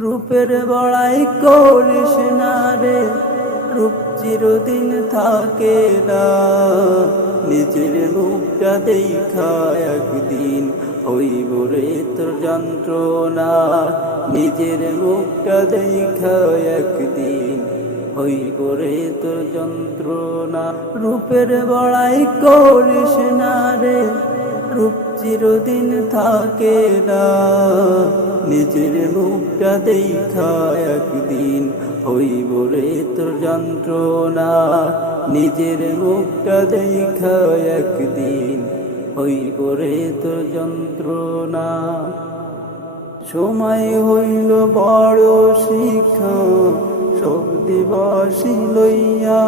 রূপের বড়াই করিস না রে, রূপ চিরদিন থাকে না। নিজের মুখটা দেখা একদিন হইব রে তোর যন্ত্রণা। নিজের মুখটা দেখা একদিন হইব রে তোর যন্ত্রণা। রূপের বড়াই করিস না রে, রূপ চিরদিন থাকে না। নিজের মুখটা দেখা একদিন হইব রে তোর যন্ত্রণা। নিজের মুখটা দেখা একদিন হইব রে তোর যন্ত্রণা। সময় হইল বড় শিক্ষা, সব দিবসই লইয়া।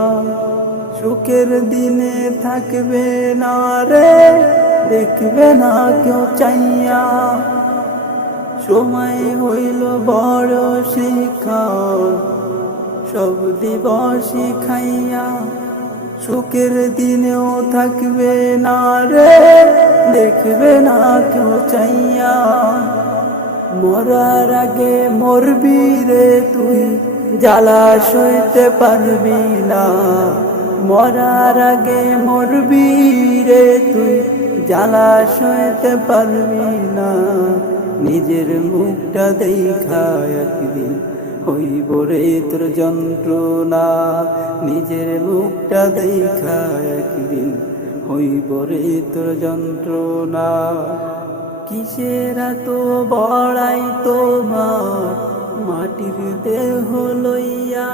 সুখের দিনে থাকবে না রে, দেখবে না কেউ চাইয়া। সময় হইল বড় শিক্ষা, সব দিবসই খাইয়া। সুখের দিনেও থাকবে না রে, দেখবে না কেউ চাইয়া। মরার আগে মরবি রে তুই, জ্বালা সইতে পারবি না। মরার আগে মরবি রে তুই, জ্বালা সইতে পারবি না। নিজের মুখটা দেখা একদিন হইব রে তোর যন্ত্রণা। নিজের মুখটা দেখা একদিন হইব রে তোর যন্ত্রণা। কিসের তো বড়াই তোমার মাটির দেহ লইয়া।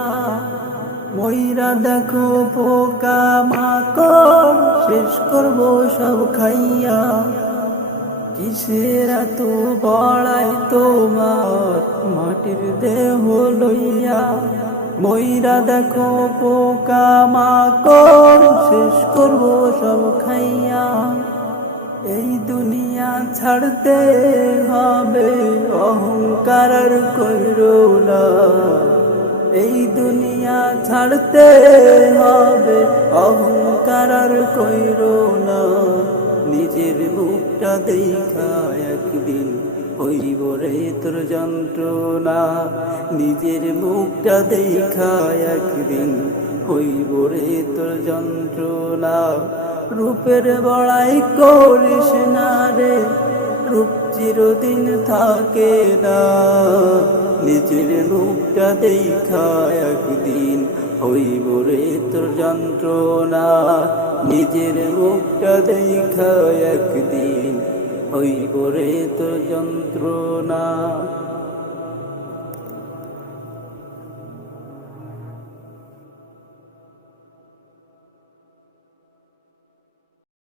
ময়রা দেখো পোকা মাকড়, শেষ করবো সব খাইয়া। কিসের তো বড়াই তোমার মাটির দেহ লইয়া। ময়রা দেখো পোকা মাকড়, শেষ করবো সব খাইয়া। এই দুনিয়া ছাড়তে হবে, অহংকার আর কইরো না। এই দুনিয়া ছাড়তে হবে, অহংকার আর কইরো না। নিজের মুখটা দেখা একদিন হইব রে তোর যন্ত্রণা। নিজের মুখটা দেখা একদিন হইব রে তোর যন্ত্রণা। রূপের বড়াই করিস না রে, রূপ চিরদিন থাকে না। নিজের মুখটা দেখা একদিন হইব রে তোর যন্ত্রণা। নিজের মুখটা দেখা একদিন হইব রে তোর যন্ত্রণা।